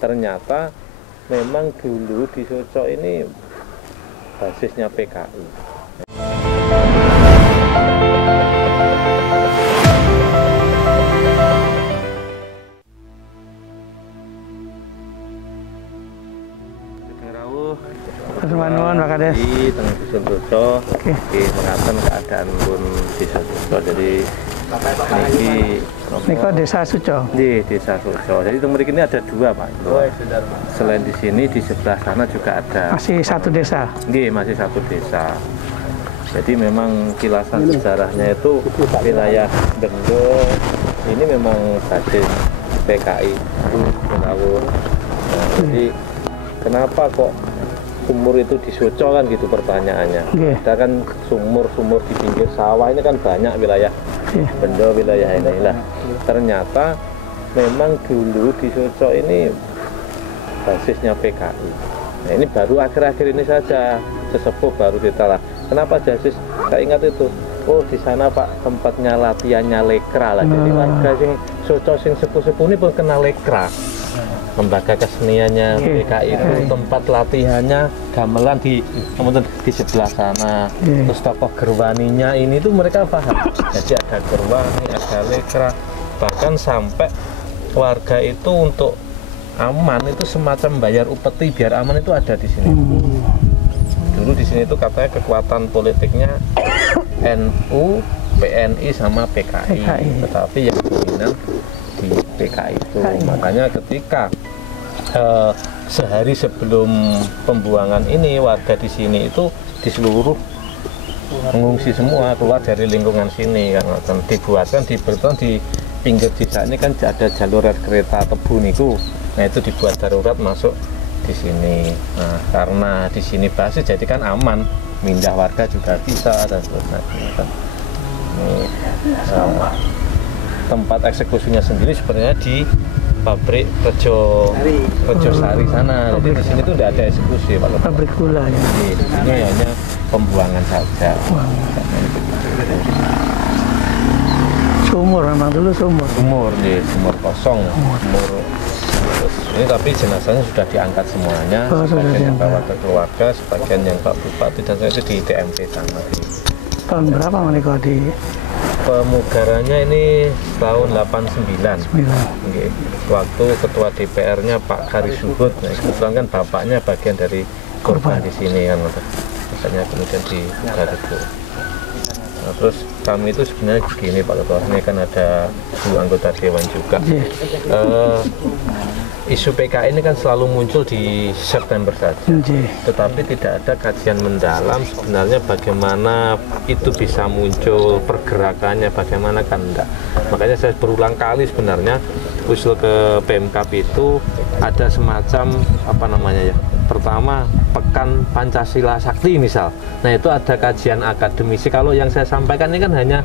Ternyata memang dulu di Soco ini basisnya PKI. Nuwun Pak Kades. Di tengah dusun Soco, di mengatakan keadaan pun di Soco. Jadi Niko Desa Soco. Di Desa Soco. Jadi tempat ini ada dua Pak. Selain di sini, di sebelah sana juga ada. Masih satu desa. Masih satu desa. Jadi memang kilasan sejarahnya itu wilayah Bendo ini memang basis PKI. Nah, jadi kenapa kok sumur itu di Soco kan gitu pertanyaannya. Ada kan sumur-sumur di pinggir sawah ini kan banyak wilayah Bendo, wilayah inilah. Ternyata memang dulu di Soco ini basisnya PKI. Nah, ini baru akhir-akhir ini saja sesepuh baru ditalah. Kenapa basis? Saya ingat itu. Oh, di sana Pak tempatnya latihannya lekra lah. Jadi warga sing Soco sing sepuh-sepuh ini pun kenal lekra. Lembaga keseniannya PKI itu tempat latihannya gamelan di sebelah sana. Terus tokoh gerwaninya ini tuh mereka paham. Jadi ada gerwani, ada lekra, bahkan sampai warga itu untuk aman itu semacam bayar upeti biar aman itu ada di sini. Dulu di sini itu katanya kekuatan politiknya NU, PNI sama PKI. Tetapi yang dominan di PKI itu. Makanya ketika sehari sebelum pembuangan ini warga di sini itu di seluruh mengungsi semua keluar dari lingkungan sini kan dibuatkan di pinggir desa ini kan ada jalur kereta tebu niku. Nah itu dibuat darurat masuk di sini. Nah karena di sini basis jadi kan aman, mindah warga juga bisa dan sebagainya kan. Tempat eksekusinya sendiri sebenarnya di pabrik Rejo Sari sana. Jadi di sini tuh tidak ada eksekusi Pak. Pabrik gula ya. Ini hanya pembuangan saja. Sumur memang dulu sumur. Sumur kosong. Ini tapi jenazahnya sudah diangkat semuanya. Sebagian yang bawa ke keluarga, sebagian yang Pak Bupati dan saya itu di TMP sana. Tahun berapa menikah di? Pemugarannya ini tahun 89. Waktu ketua DPR-nya Pak Kari Subut. Nah, kebetulan kan bapaknya bagian dari korban di sini kan, makanya kemudian dipugar itu. Nah, terus kami itu sebenarnya begini Pak Ketua, ini kan ada 2 anggota dewan juga. Isu PKI ini kan selalu muncul di September saja, tetapi tidak ada kajian mendalam sebenarnya bagaimana itu bisa muncul, pergerakannya bagaimana kan enggak. Makanya saya berulang kali sebenarnya usul ke PMKP itu ada semacam apa namanya ya, pertama Pekan Pancasila Sakti misal. Nah itu ada kajian akademisi. Kalau yang saya sampaikan ini kan hanya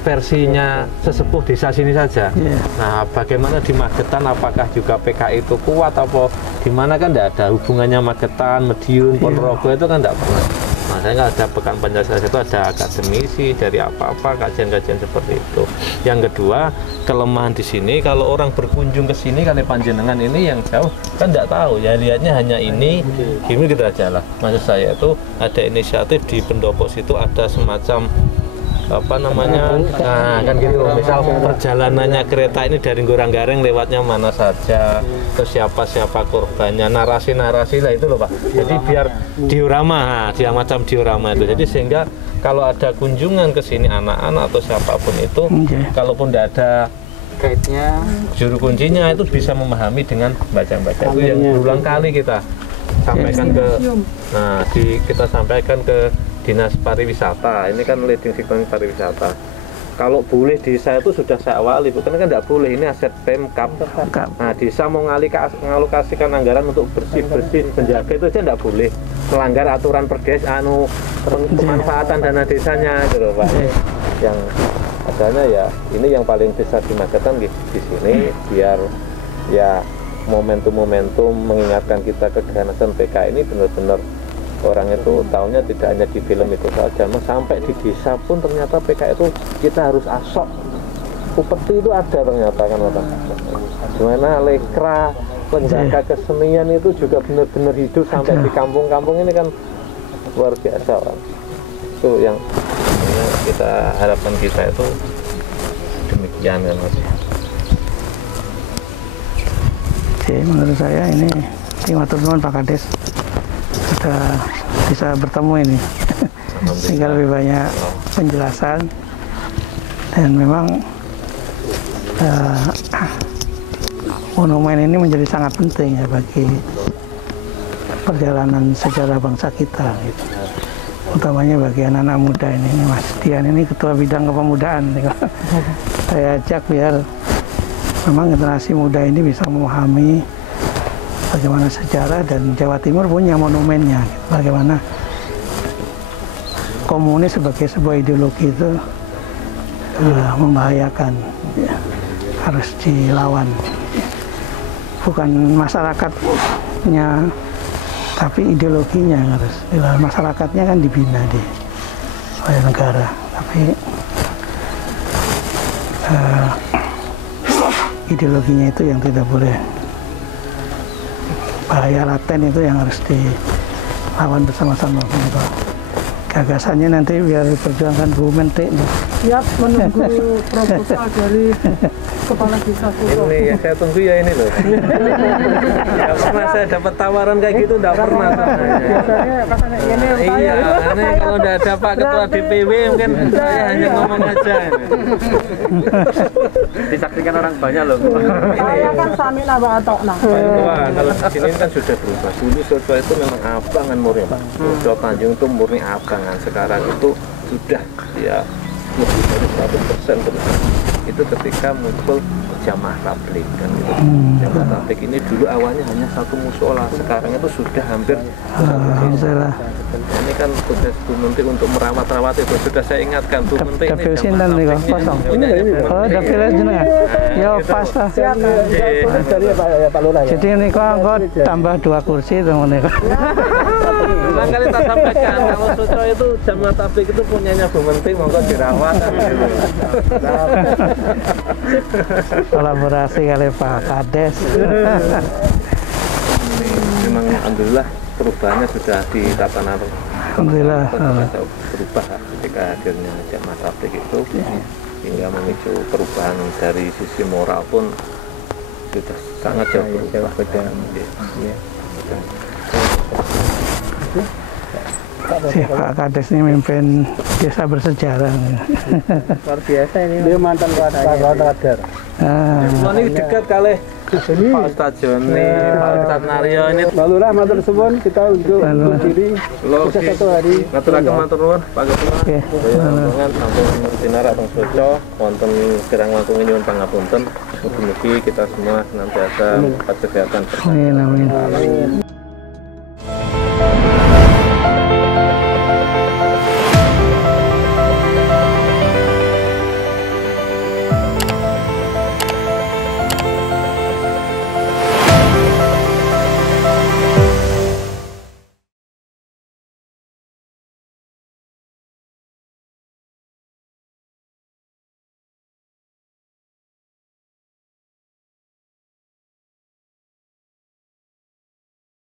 versinya sesepuh desa sini saja. Nah, bagaimana di Magetan, apakah juga PKI itu kuat atau di mana kan tidak ada hubungannya Magetan, Madiun, Ponorogo itu kan tidak pernah. Makanya ada Pekan Pancasila itu ada akademisi dari apa-apa kajian-kajian seperti itu. Yang kedua, kelemahan di sini kalau orang berkunjung ke sini kali panjenengan ini yang jauh kan tidak tahu ya, lihatnya hanya ini gitu aja lah. Maksud saya itu ada inisiatif di pendopo situ ada semacam apa namanya, nah kan gitu, misal perjalanannya kereta ini dari Goranggareng lewatnya mana saja, terus siapa korbannya, narasi-narasi lah itu loh Pak. Jadi biar diorama, dia macam diorama itu. Jadi sehingga kalau ada kunjungan ke sini anak-anak atau siapapun itu, kalaupun tidak ada kaitnya, juru kuncinya itu bisa memahami dengan baca-baca. Itu yang berulang kali kita sampaikan ke, kita sampaikan ke Dinas Pariwisata. Ini kan leading sektor pariwisata. Kalau boleh desa itu sudah saya awali, bukan kan tidak boleh, ini aset Pemkab. Nah, desa mau mengalokasikan anggaran untuk bersih-bersih, penjaga itu aja tidak boleh melanggar aturan perdes, pemanfaatan dana desanya, gitu Pak. Yang adanya ya, ini yang paling besar di Magetan di sini, biar ya momentum-momentum mengingatkan kita keganasan PKI ini benar-benar orang itu tahunya tidak hanya di film itu saja, sampai di desa pun ternyata PKI itu kita harus asok upeti itu ada ternyata kan Pak. Gimana lekra penjaga kesenian itu juga benar-benar hidup sampai di kampung-kampung ini kan luar biasa kan. Itu yang kita harapkan kita itu demikian kan Mas. Oke, menurut saya ini matur nuwun Pak Kades sudah bisa bertemu ini sehingga lebih banyak penjelasan dan memang monumen ini menjadi sangat penting ya bagi perjalanan sejarah bangsa kita gitu. Utamanya bagi anak-anak muda ini. Mas Dian ini ketua bidang kepemudaan gitu. Saya ajak biar memang generasi muda ini bisa memahami bagaimana sejarah dan Jawa Timur punya monumennya gitu. Bagaimana komunis sebagai sebuah ideologi itu membahayakan ya, harus dilawan, bukan masyarakatnya tapi ideologinya harus dilawan. Masyarakatnya kan dibina oleh negara, tapi ideologinya itu yang tidak boleh, bahaya laten itu yang harus dilawan bersama-sama. Gagasannya nanti biar diperjuangkan Bu Menteri. Siap menunggu proposal dari Kepala Desa Kuto. Ini yang saya tunggu ya ini loh. Tidak pernah saya dapat tawaran kayak gitu, tidak pernah. Biasanya katanya ini yang Iya, karena kalau tidak ada Pak Ketua DPW mungkin saya hanya ngomong aja. Disaksikan orang banyak loh. saya kan sami nambah atok nah. Pak Ketua, kalau di sini kan sudah berubah. Dulu Sojo itu memang abangan murni, Pak. Sojo Tanjung itu murni abangan. Sekarang itu sudah ya lebih dari 100% terus. Itu ketika muncul jamaah tablik kan gitu. Jamaah tablik ini dulu awalnya hanya satu musola, sekarang itu sudah hampir Alhamdulillah. ini kan tugas Bu Menteri untuk merawat itu. Sudah saya ingatkan Bu Menteri ini Dapil sinten niku kosong. Oh, dapil jenengan. Ya pas lah. Jadi niku engko tambah 2 kursi temen niku. Ulang kali tak sampaikan kalau Sojo itu jamaah tablik itu punyanya Bu Menteri, monggo dirawat kan gitu. Kolaborasi kali Pak Kades. Memang alhamdulillah perubahannya sudah di tatanan Alhamdulillah. berubah ketika hadirnya jamaah tablik itu hingga memicu perubahan dari sisi moral pun sudah sangat jauh berubah. Si Pak Kades ini memimpin desa bersejarah. Luar biasa ini. Dia mantan radar. Ini dekat kali Pak Ustadz Joni, Pak Ustadz Naryo ini. Balurah matur suwun kita untuk diri Bisa satu hari. ngaturaken matur nuwun Pak Ketua. Oke. Panjenengan sampun tinarak teng Sojo wonten kirang langkung nyuwun pangapunten. Mugi-mugi kita semua senantiasa mendapat kesehatan. Amin.